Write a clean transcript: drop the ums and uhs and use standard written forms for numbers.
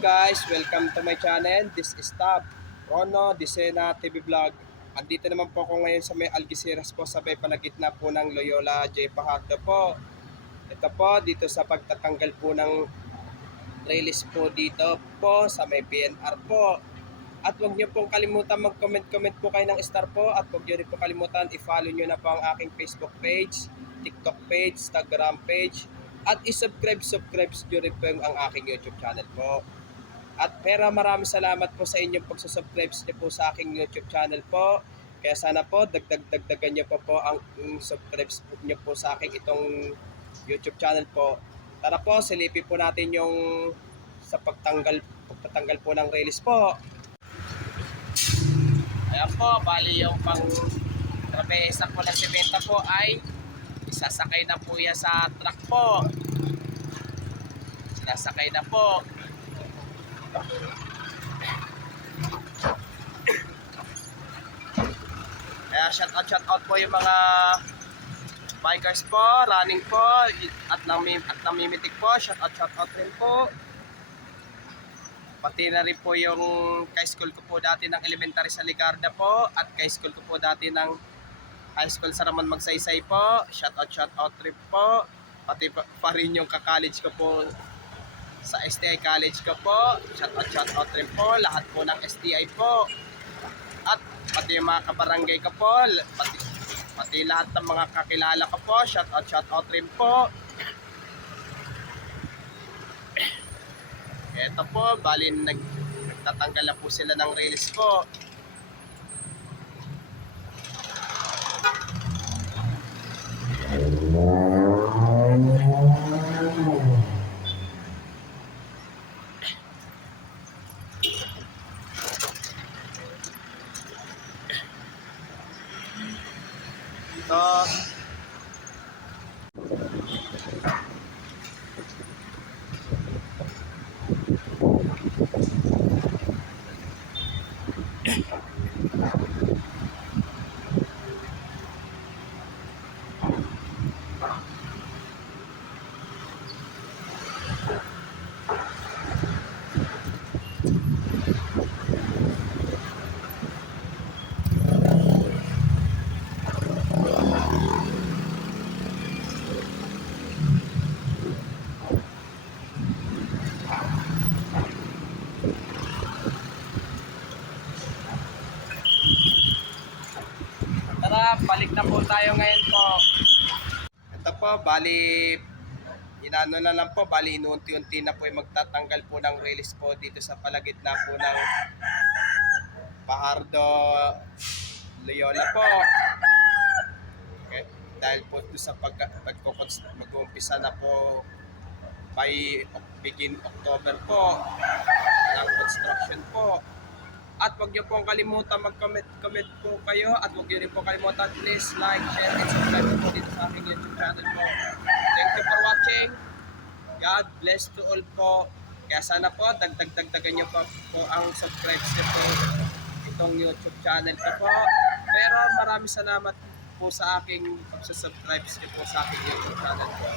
guys, welcome to my channel. This is Tab, Rono Disena TV Vlog. Andito naman po ako ngayon sa may Algeciras po sa may palagitna po ng Loyola J. Fajardo po. Ito po dito sa pagtatanggal po ng release po dito po sa may PNR po. At huwag niyo pong kalimutan mag-comment po kayo ng star po. At huwag niyo rin po kalimutan i-follow niyo na po ang aking Facebook page, TikTok page, Instagram page. At i-subscribe nyo rin po ang aking YouTube channel po. At maraming salamat po sa inyong pagsusubscribe nyo po sa aking YouTube channel po. Kaya sana po dagdagan nyo po ang subscribe nyo po sa aking itong YouTube channel po. Tara po, silipin po natin yung sa pagtatanggal po ng release po. Ayan po, bali yung pang trapeza po ng sementa po ay isasakay na po yan sa truck po. Sinasakay na po. Kaya shout out po yung mga bikers po, running po at namimitik po. Shout out rin po. Pati na rin po yung ka-school ko po dati ng elementary sa Ligarda po at ka-school ko po dati ng high school sa Ramon Magsaysay po. Shout out rin po. Pati pa rin yung ka-college ko po sa STI College ko po. Shout out rin po. Lahat po ng STI po. At pati yung mga kabarangay ko po. Pati lahat ng mga kakilala ko po. Shout out rin po. Ito po, bali nagtatanggal na po sila ng release po. Tara, balik na po tayo ngayon po. Ito po, bali inano na lang po, bali inuunti-unti na po yung magtatanggal po ng release po dito sa palagitna po ng Fajardo Loyola po. Okay. Dahil po sa mag-uumpisa na po by begin October po ng construction po. At huwag niyo pong kalimutan mag-comment po kayo. At huwag niyo rin po kalimutan, please like, share, and subscribe po dito sa aking YouTube channel po. Thank you for watching. God bless to all po. Kaya sana po, dagdagan niyo po ang subscribe niyo po itong YouTube channel ko po. Pero maraming salamat po sa aking pagsusubscribe niyo po sa aking YouTube channel po.